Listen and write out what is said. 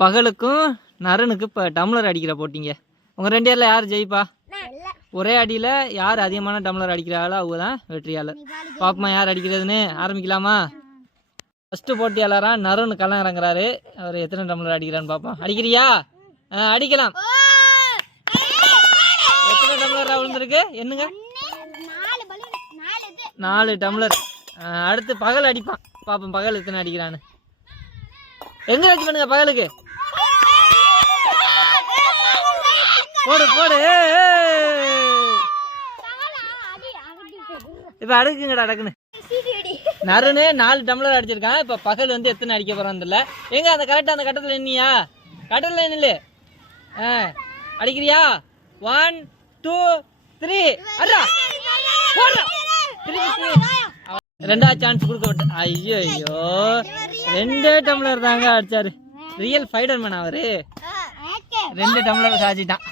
பகலுக்கும் நரனுக்கு இப்போ டம்ளர் அடிக்கிற போட்டிங்க. உங்கள் 2 பேரில் யார் ஜெயிப்பா? ஒரே அடியில் யார் அதிகமான டம்ளர் அடிக்கிறாங்களோ அவங்க தான் வெற்றியாளர். பாப்பமா யார் அடிக்கிறதுன்னு ஆரம்பிக்கலாமா? ஃபஸ்ட்டு போட்டியாளராக நரன் களம் இறங்குறாரு. அவர் எத்தனை டம்ளர் அடிக்கிறான்னு பார்ப்போம். அடிக்கிறியா? அடிக்கலாம். எத்தனை டம்ளர் விழுந்துருக்கு என்னங்க? 4 டம்ளர். அடுத்து பகல் அடிப்பான். பார்ப்போம் பகல் எத்தனை அடிக்கிறான்னு. எங்கே அடி பண்ணுங்க பகலுக்கு? போடு போடு. இப்போ அடுக்குங்கடா அடக்குன்னு. நரனு 4 டம்ளர் அடிச்சிருக்கான். இப்போ பகல் வந்து எத்தனை அடிக்க போறான்னு தெரியல. எங்க அந்த கரெக்டாக அந்த கட்டத்தில் நின்னியா? கட்டத்தில் நில்லு. அடிக்கிறியா? 1 2 3 அடா போடுறா. ரெண்டாவது சான்ஸ் கொடுக்கப்பட்ட. ஐயோ ஐயோ 2 டம்ளர் தாங்க அடிச்சாரு. ரியல் ஃபைடர் மேன் அவரு. 2 டம்ளர் சாதிச்சிட்டான்.